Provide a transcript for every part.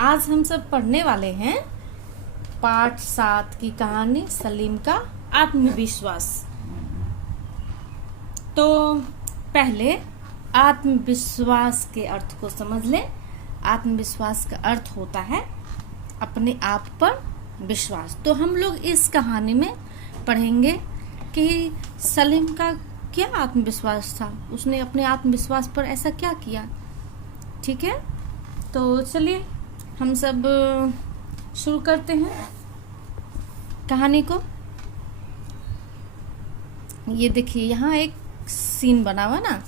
आज हम सब पढ़ने वाले हैं पाठ 7 की कहानी सलीम का आत्मविश्वास। तो पहले आत्मविश्वास के अर्थ को समझ लें। आत्मविश्वास का अर्थ होता है अपने आप पर विश्वास। तो हम लोग इस कहानी में पढ़ेंगे कि सलीम का क्या आत्मविश्वास था, उसने अपने आत्मविश्वास पर ऐसा क्या किया। ठीक है, तो चलिए हम सब शुरू करते हैं कहानी को। ये देखिए, यहाँ एक सीन बना हुआ ना,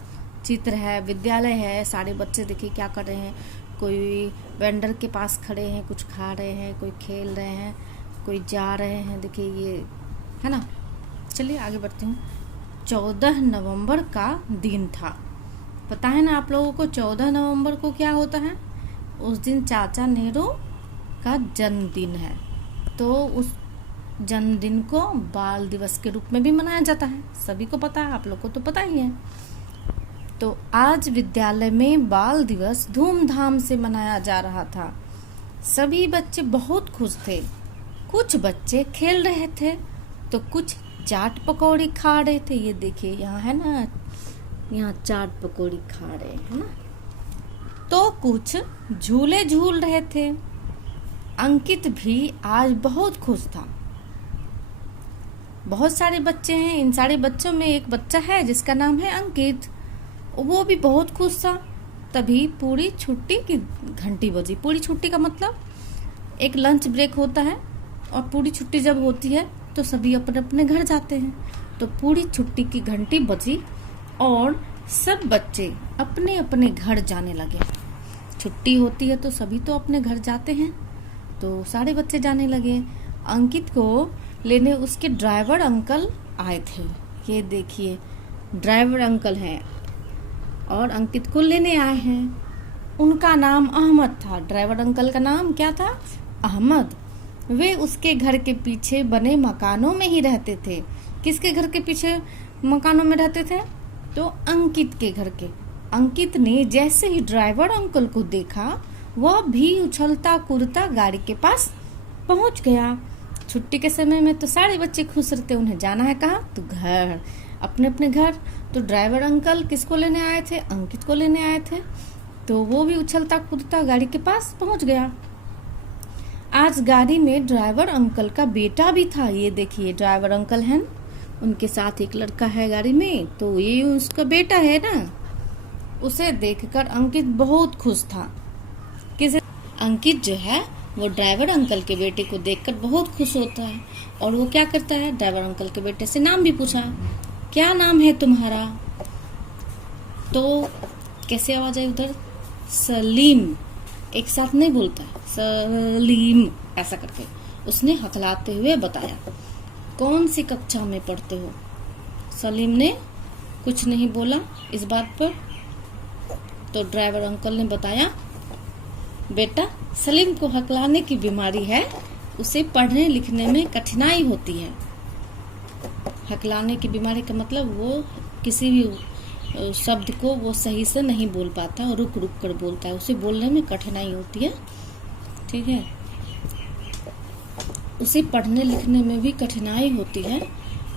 चित्र है, विद्यालय है। सारे बच्चे देखिए क्या कर रहे हैं। कोई वेंडर के पास खड़े हैं, कुछ खा रहे हैं, कोई खेल रहे हैं, कोई जा रहे हैं। देखिए ये है ना। चलिए आगे बढ़ते हैं। 14 नवंबर का दिन था। पता है ना आप लोगों को 14 नवंबर को क्या होता है? उस दिन चाचा नेहरू का जन्मदिन है। तो उस जन्मदिन को बाल दिवस के रूप में भी मनाया जाता है। सभी को पता है, आप लोग को तो पता ही है। तो आज विद्यालय में बाल दिवस धूमधाम से मनाया जा रहा था। सभी बच्चे बहुत खुश थे। कुछ बच्चे खेल रहे थे तो कुछ चाट पकौड़ी खा रहे थे। ये देखिए यहाँ है ना, यहाँ चाट पकौड़ी खा रहे हैं ना। तो कुछ झूले झूल रहे थे। अंकित भी आज बहुत खुश था। बहुत सारे बच्चे हैं। इन सारे बच्चों में एक बच्चा है जिसका नाम है अंकित। वो भी बहुत खुश था। तभी पूरी छुट्टी की घंटी बजी। पूरी छुट्टी का मतलब एक लंच ब्रेक होता है, और पूरी छुट्टी जब होती है तो सभी अपने अपने घर जाते हैं। तो पूरी छुट्टी की घंटी बजी और सब बच्चे अपने अपने घर जाने लगे। छुट्टी होती है तो सभी तो अपने घर जाते हैं। तो सारे बच्चे जाने लगे। अंकित को लेने उसके ड्राइवर अंकल आए थे। ये देखिए ड्राइवर अंकल हैं और अंकित को लेने आए हैं। उनका नाम अहमद था। ड्राइवर अंकल का नाम क्या था? अहमद। वे उसके घर के पीछे बने मकानों में ही रहते थे। किसके घर के पीछे मकानों में रहते थे? तो अंकित के घर के। अंकित ने जैसे ही ड्राइवर अंकल को देखा, वह भी उछलता कूदता गाड़ी के पास पहुंच गया। छुट्टी के समय में तो सारे बच्चे खुश रहते। उन्हें जाना है कहाँ? तो घर, अपने अपने घर। तो ड्राइवर अंकल किसको लेने आए थे? अंकित को लेने आए थे। तो वो भी उछलता कूदता गाड़ी के पास पहुंच गया। आज गाड़ी में ड्राइवर अंकल का बेटा भी था। ये देखिए ड्राइवर अंकल हैं, उनके साथ एक लड़का है गाड़ी में, तो ये उसका बेटा है ना। उसे देखकर अंकित बहुत खुश था। अंकित जो है वो ड्राइवर अंकल के बेटे को देखकर बहुत खुश होता है। और वो क्या करता है? ड्राइवर अंकल के बेटे से नाम भी पूछा, क्या नाम है तुम्हारा? तो कैसे आवाज आई उधर? सलीम। एक साथ नहीं बोलता है, सलीम ऐसा करके उसने हकलाते हुए बताया। कौन सी कक्षा में पढ़ते हो? सलीम ने कुछ नहीं बोला इस बात पर। तो ड्राइवर अंकल ने बताया, बेटा सलीम को हकलाने की बीमारी है, उसे पढ़ने लिखने में कठिनाई होती है। हकलाने की बीमारी का मतलब वो किसी भी शब्द को वो सही से नहीं बोल पाता और रुक रुक कर बोलता है, उसे बोलने में कठिनाई होती है। ठीक है, उसे पढ़ने लिखने में भी कठिनाई होती है।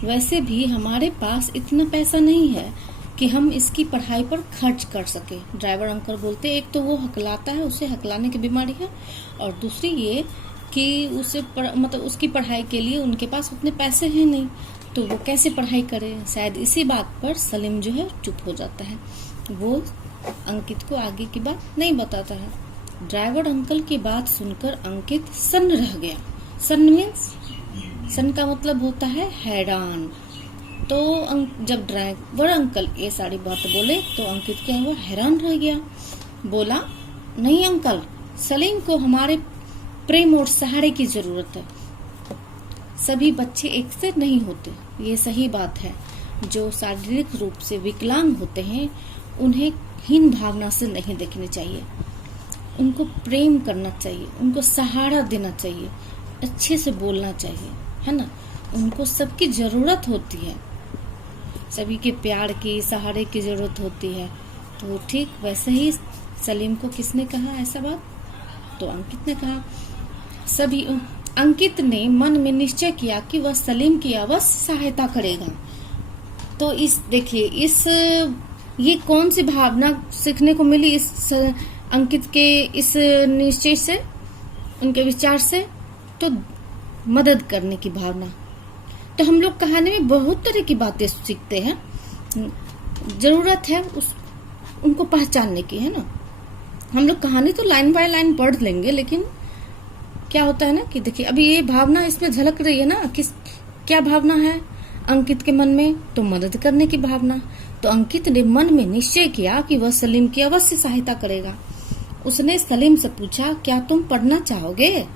वैसे भी हमारे पास इतना पैसा नहीं है कि हम इसकी पढ़ाई पर खर्च कर सके। ड्राइवर अंकल बोलते, एक तो वो हकलाता है, उसे हकलाने की बीमारी है, और दूसरी ये कि उसे मतलब उसकी पढ़ाई के लिए उनके पास उतने पैसे हैं नहीं, तो वो कैसे पढ़ाई करे। शायद इसी बात पर सलीम जो है चुप हो जाता है। वो अंकित को आगे की बात नहीं बताता है। ड्राइवर अंकल की बात सुनकर अंकित सन्न रह गया। सन का मतलब होता है हैरान। तो जब ड्राइवर अंकल ये सारी बात बोले तो अंकित क्या हुआ? हैरान रह गया। बोला, नहीं अंकल, सलीम को हमारे प्रेम और सहारे की जरूरत है। सभी बच्चे एक से नहीं होते, ये सही बात है। जो शारीरिक रूप से विकलांग होते हैं उन्हें हीन भावना से नहीं देखनी चाहिए। उनको प्रेम करना चाहिए, उनको सहारा देना चाहिए, अच्छे से बोलना चाहिए, है ना। उनको सबकी जरूरत होती है, सभी के प्यार की, सहारे की जरूरत होती है। तो ठीक वैसे ही सलीम को किसने कहा ऐसा बात? तो अंकित ने कहा सभी अंकित ने मन में निश्चय किया कि वह सलीम की अवश्य सहायता करेगा। तो इस देखिए इस ये कौन सी भावना सीखने को मिली इस अंकित के इस निश्चय से, उनके विचार से, तो मदद करने की भावना। तो हम लोग कहानी में बहुत तरह की बातें सीखते हैं, जरूरत है उनको पहचानने की, है ना। हम लोग कहानी तो लाइन बाय लाइन पढ़ लेंगे, लेकिन क्या होता है ना कि देखिए अभी ये भावना इसमें झलक रही है ना, किस क्या भावना है अंकित के मन में, तो मदद करने की भावना। तो अंकित ने मन में निश्चय किया कि वह सलीम की अवश्य सहायता करेगा। उसने सलीम से पूछा, क्या तुम पढ़ना चाहोगे?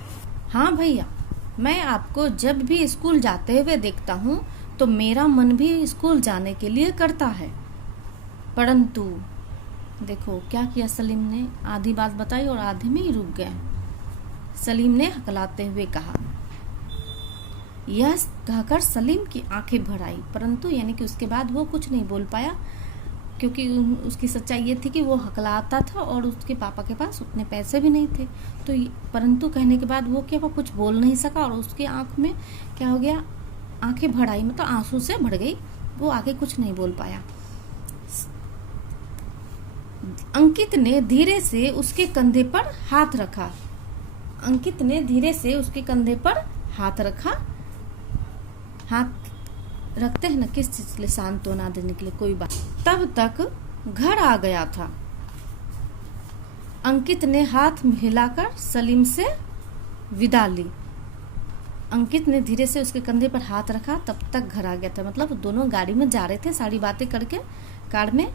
हाँ भैया, मैं आपको जब भी स्कूल जाते हुए देखता हूँ तो मेरा मन भी स्कूल जाने के लिए करता है। परंतु देखो क्या किया सलीम ने, आधी बात बताई और आधे में ही रुक गया। सलीम ने हकलाते हुए कहा। यह कहकर सलीम की आंखें भर आई, परंतु यानी कि उसके बाद वो कुछ नहीं बोल पाया, क्योंकि उसकी सच्चाई ये थी कि वो हकलाता था और उसके पापा के पास उतने पैसे भी नहीं थे। तो परंतु कहने के बाद वो क्या, वो कुछ बोल नहीं सका और उसकी आंख में क्या हो गया, आंखें भर आई, मतलब आंसू से भर गई, वो आगे कुछ नहीं बोल पाया। अंकित ने धीरे से उसके कंधे पर हाथ रखा। अंकित ने धीरे से उसके कंधे पर हाथ रखा। हाथ रखते हैं ना किस चीज के लिए, सांत्वना देने के लिए, कोई बात। तब तक घर आ गया था। अंकित ने हाथ हिलाकर सलीम से विदा ली। अंकित ने धीरे से उसके कंधे पर हाथ रखा, तब तक घर आ गया था। मतलब दोनों गाड़ी में जा रहे थे सारी बातें करके कार में,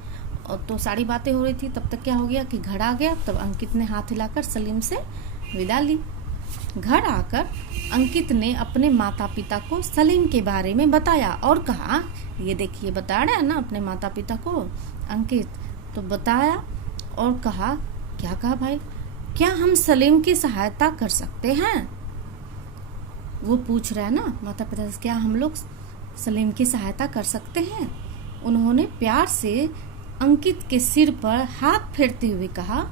और तो सारी बातें हो रही थी, तब तक क्या हो गया कि घर आ गया। तब अंकित ने हाथ हिलाकर सलीम से विदा ली। घर आकर अंकित ने अपने माता पिता को सलीम के बारे में बताया और कहा, ये देखिए बता रहे हैं ना अपने माता पिता को अंकित, तो बताया और कहा, क्या कहा भाई, क्या हम सलीम की सहायता कर सकते हैं? वो पूछ रहा है ना माता पिता से, क्या हम लोग सलीम की सहायता कर सकते हैं? उन्होंने प्यार से अंकित के सिर पर हाथ फेरते हुए कहा,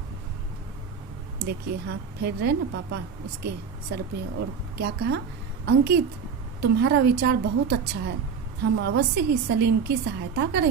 देखिए हाथ फेर रहे ना पापा उसके सर पे, और क्या कहा, अंकित तुम्हारा विचार बहुत अच्छा है, हम अवश्य ही सलीम की सहायता करेंगे।